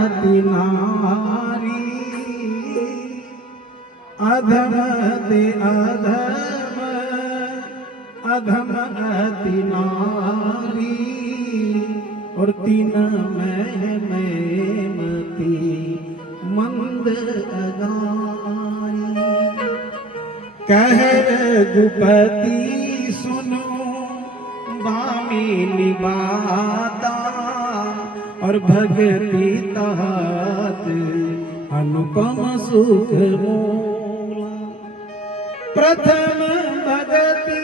नारी अधम ते अधम अधम अति नारी और तीन में मती मंद अगारी। कह रघुपति सुनो भामिनी बाता और भगति तात अनुपम सुख मोला। प्रथम भगति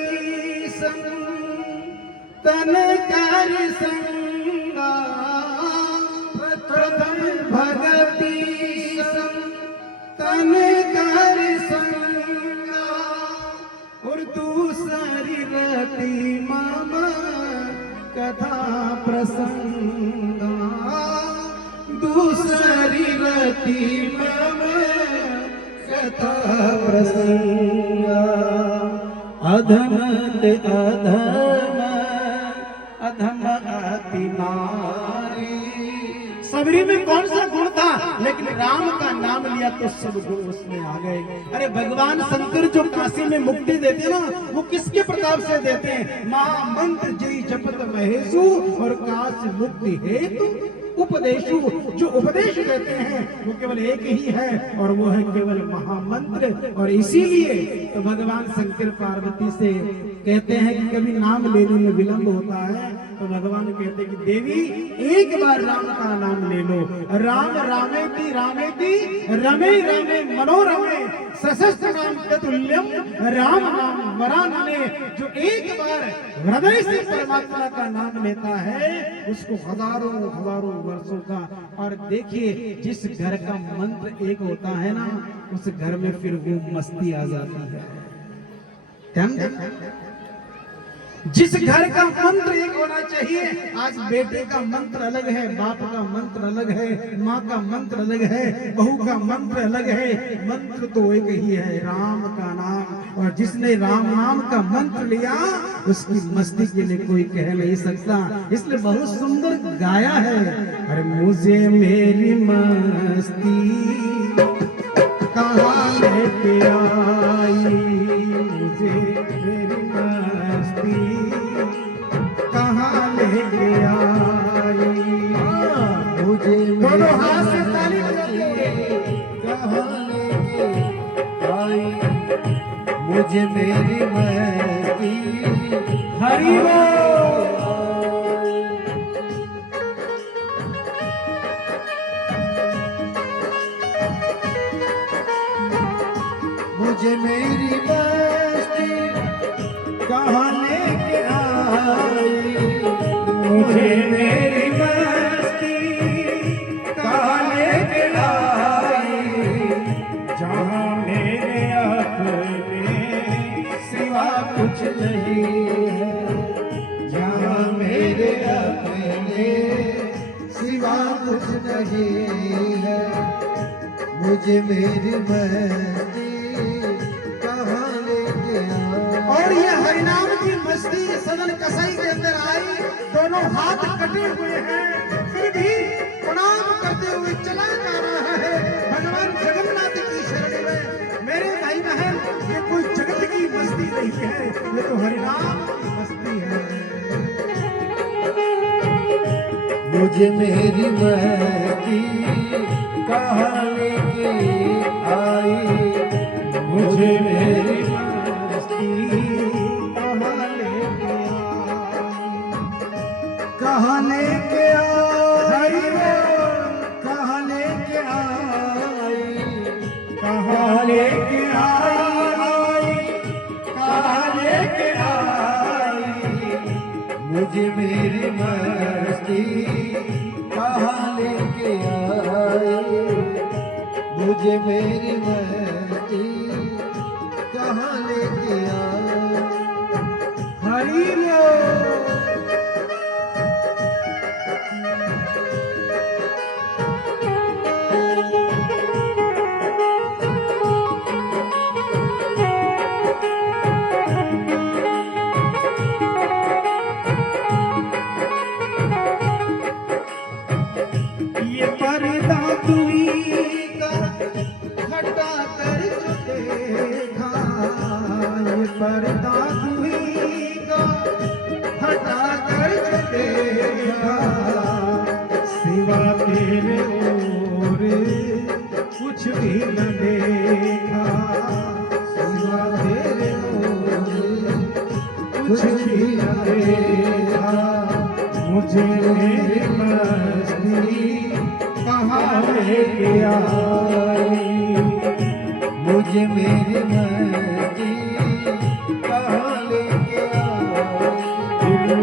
संग तन कर संगा प्रथम भगति संग तन कर संगा और दूसरी रति मम कथा प्रसंगा। दूसरी रति मम कथा प्रसंगा। अधम ते अधम अधम अति नारी। सबरी में कौन सा गुण था, लेकिन राम का नाम लिया तो सब गुण उसमें आ गए। अरे भगवान शंकर जो काशी में मुक्ति देते ना, वो किसके प्रताप से देते हैं? महामंत्र जय जपत महेशु और काश मुक्ति हेतु उपदेशु। जो उपदेश देते हैं वो केवल एक ही है और वो है केवल महामंत्र। और इसीलिए तो भगवान शंकर पार्वती से कहते हैं कि कभी नाम लेने में विलंब होता है तो भगवान कहते हैं कि देवी एक बार राम का नाम ले लो। राम रामेति रमे रमे मनोरमे सशस्त्र नाम तुल्यम राम नाम वरानने। जो एक बार हृदय से परमात्मा का नाम लेता है उसको हजारों हजारों वर्षों का। और देखिए जिस घर का मंत्र एक होता है ना, उस घर में फिर वो मस्ती आ जाती है। जिस घर का मंत्र एक होना चाहिए। आज बेटे का मंत्र अलग है, बाप का मंत्र अलग है, माँ का मंत्र अलग है, बहू का मंत्र अलग है। मंत्र तो एक ही है, राम का नाम। और जिसने राम नाम का मंत्र लिया उसकी मस्ती के लिए कोई कह नहीं सकता। इसलिए बहुत सुंदर गाया है। अरे मुझे मेरी मस्ती कहाँ लेके आई, मुझे मेरी मस्ती कहाँ लेके आई। मुझे दोनों हाथ से ताली बजाइए। कहाँ लेके आई मुझे मेरी मस्ती। हरि बोल। मुझे मेरी मस्ती कहाँ लेके आई, मुझे मेरी मस्ती कहाँ लेके आई। जहाँ मेरे अपने सिवा कुछ नहीं है, जहाँ मेरे अपने सिवा कुछ नहीं है। मुझे मेरी मस्ती और ये हरिनाम की मस्ती सदन कसाई के अंदर आई। दोनों हाथ कटे हुए हैं, फिर भी प्रणाम करते हुए चला जा रहा है भगवान जगन्नाथ की शरण में। मेरे भाई बहन, ये कोई जगत की मस्ती नहीं है, ये तो हरिनाम की मस्ती है। मुझे मेरी मस्ती कहाँ लेके आई, मुझे मेरी कहाँ लेके आई, कहाँ लेके आई, कहाँ लेके आई, कहाँ लेके आई। मुझे मेरी मस्ती कहाँ लेके आई, मुझे मेरी मस्ती कहाँ लेके आई। हरि बोल। ये पर्दा मेरे और कुछ भी न देखा, सिवा तेरे और कुछ भी न देखा। मुझे मेरी मस्ती कहाँ लेके आई, मुझे मेरी मस्ती कहाँ लेके आई।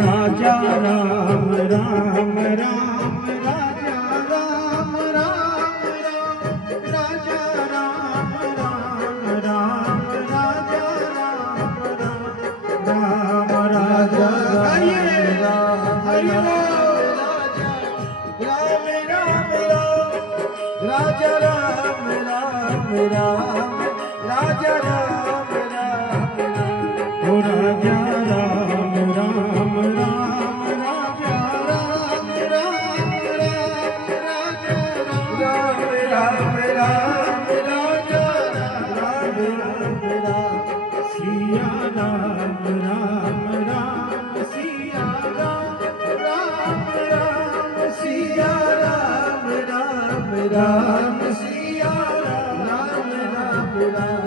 राजा राम राम राम राजा राम राम राम राजा राम राम राम राजा राम राम राम राजा राजा राम राम राम राजा राम राम ओ राजा राम राम राम राजा राम राम राम राजा राम राम राम राजा राम राम राम सिया राम राम राम सिया राम राम राम सिया राम राम राम सिया राम राम राम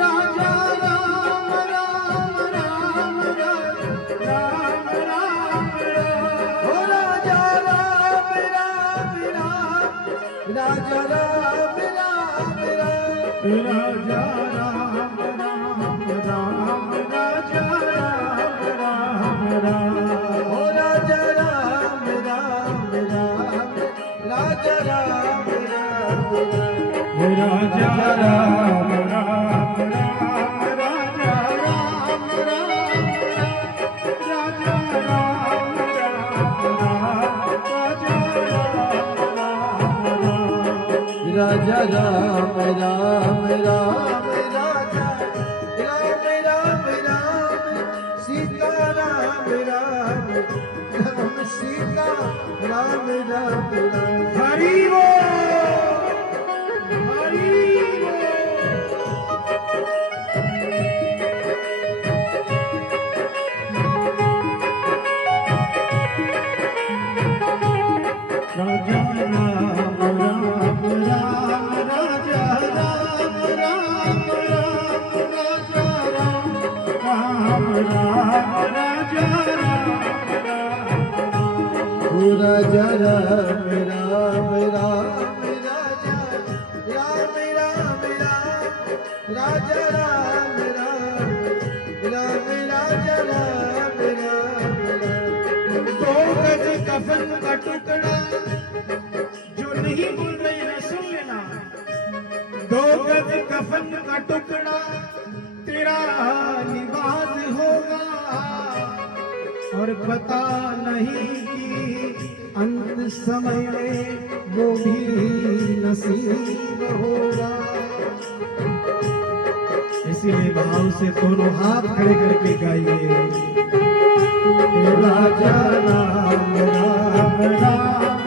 राजा राम राम राम राम राम राम ओ राजा राम राम राम राजा राम राम राम राजा राम राम राम राजा राम राम राम ओ राजा राम राम राम राजा राम राम राम राजा राम राम राम राजा राम राम राजा राम राम राम राजा राम राम राजा राम राम राम राजा राम राम राम सीता राम राम राम सीता राम राम राम हरि बोल हरि बोल राजा राम राम राम राजा राम राम राम राजा राम राम राजा राम ओ राजा राम राम राम राजा राम राम राम राजा राम राम राम राजा राम राम राम दो गज कफन का टुकड़ा जो नहीं भूल रहे हैं सुन लेना, दो गज कफन का टुकड़ा तेरा लिबास होगा, और पता नहीं कि अंत समय में वो भी नसीब होगा। इसीलिए भाव से दोनों हाथ खड़े करके गाइए। राजा राम राम राम